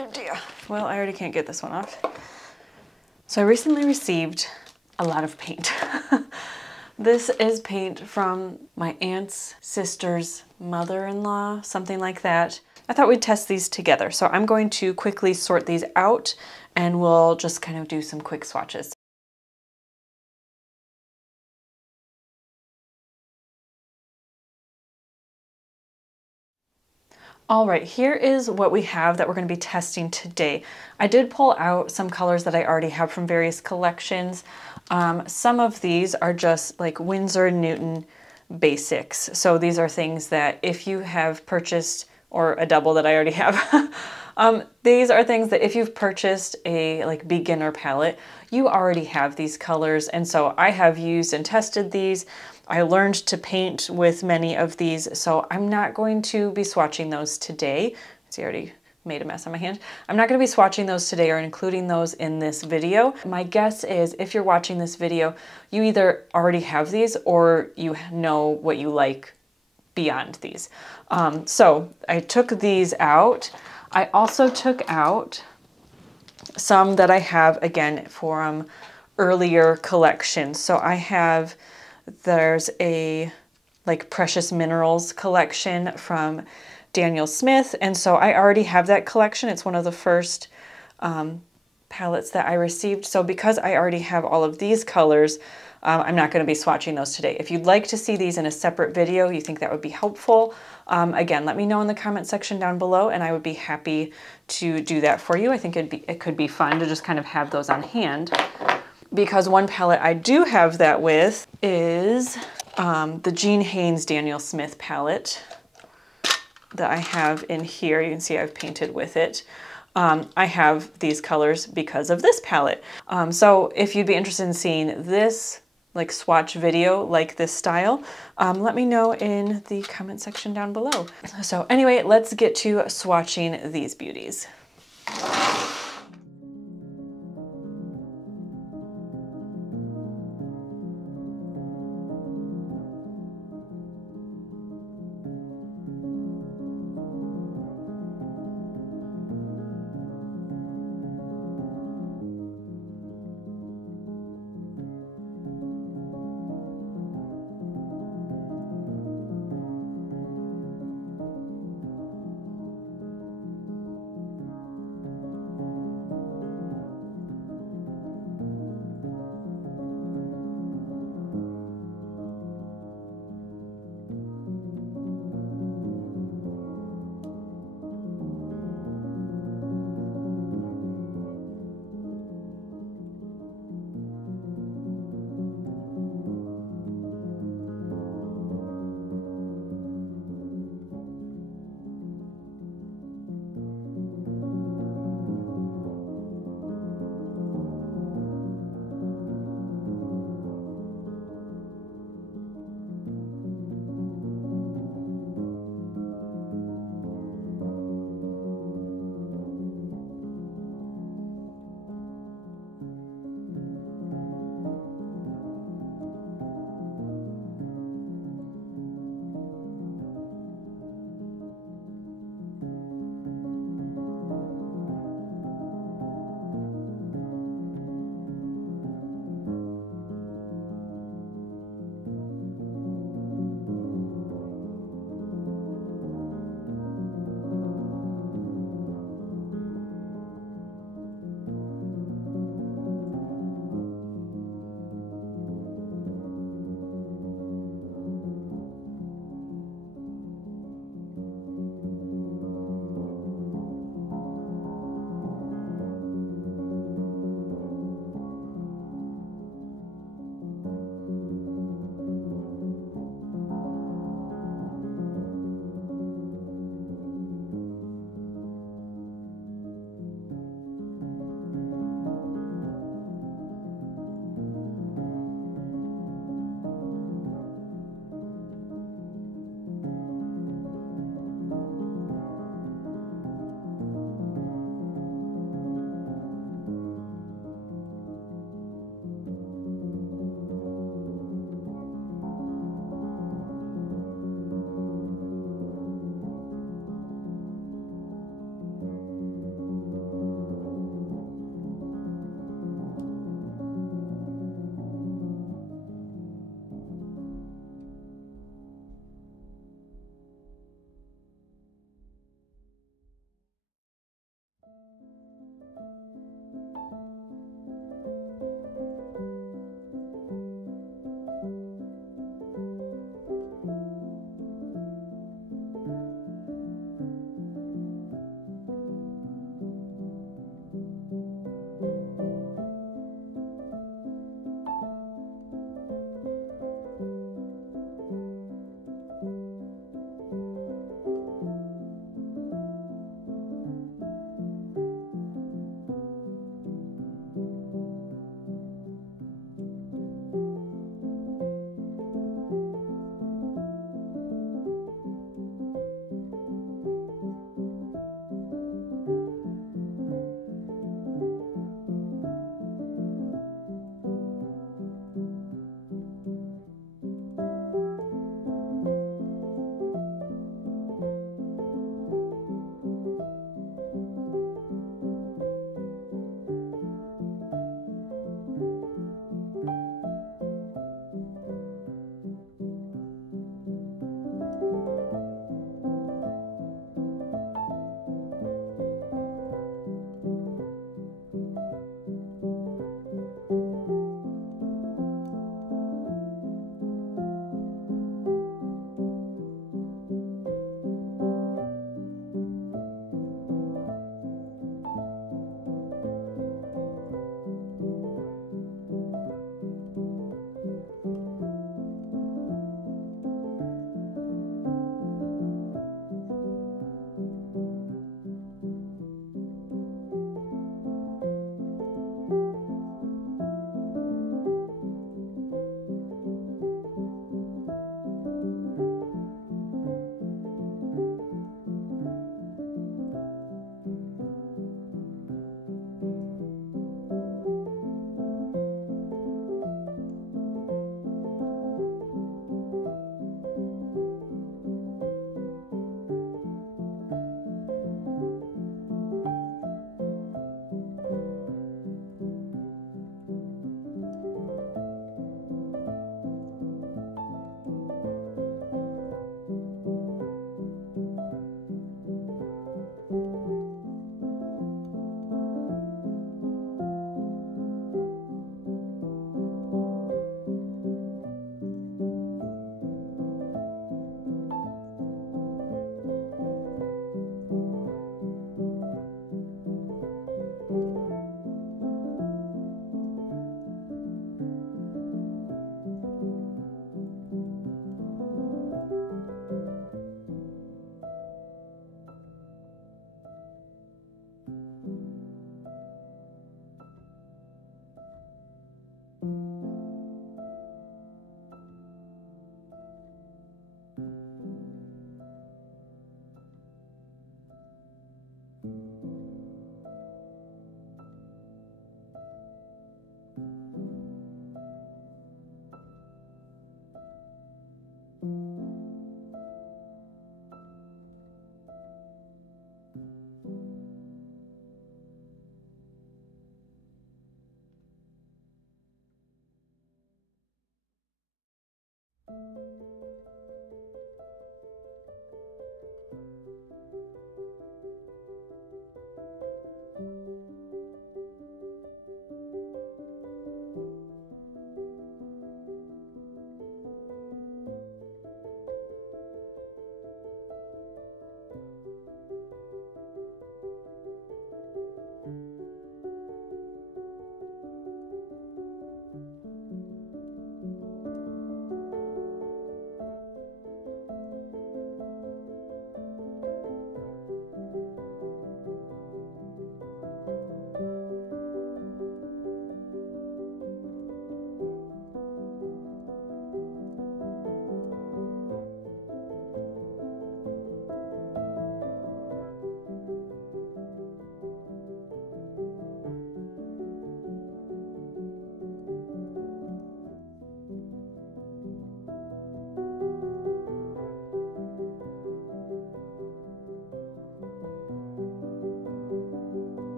Oh dear. Well, I already can't get this one off. So I recently received a lot of paint. This is paint from my aunt's sister's mother-in-law, something like that. I thought we'd test these together. So I'm going to quickly sort these out and we'll just kind of do some quick swatches. All right, here is what we have that we're going to be testing today. I did pull out some colors that I already have from various collections. Some of these are just like Winsor & Newton basics. So these are things that if you have purchased, or a double that I already have, these are things that if you've purchased a like beginner palette, you already have these colors. And so I have used and tested these. I learned to paint with many of these, so I'm not going to be swatching those today. See, I already made a mess on my hand. I'm not going to be swatching those today or including those in this video. My guess is if you're watching this video, you either already have these or you know what you like beyond these. So I took these out. I also took out some that I have, again, from earlier collections. So I have, there's a like Precious Minerals collection from Daniel Smith. And so I already have that collection. It's one of the first palettes that I received. So because I already have all of these colors, I'm not going to be swatching those today. If you'd like to see these in a separate video, you think that would be helpful, again, let me know in the comment section down below and I would be happy to do that for you. I think it could be fun to just kind of have those on hand, because one palette I do have that with is the Jean Haynes Daniel Smith palette that I have in here. You can see I've painted with it. I have these colors because of this palette. So if you'd be interested in seeing this like swatch video like this style, let me know in the comment section down below. So anyway, let's get to swatching these beauties.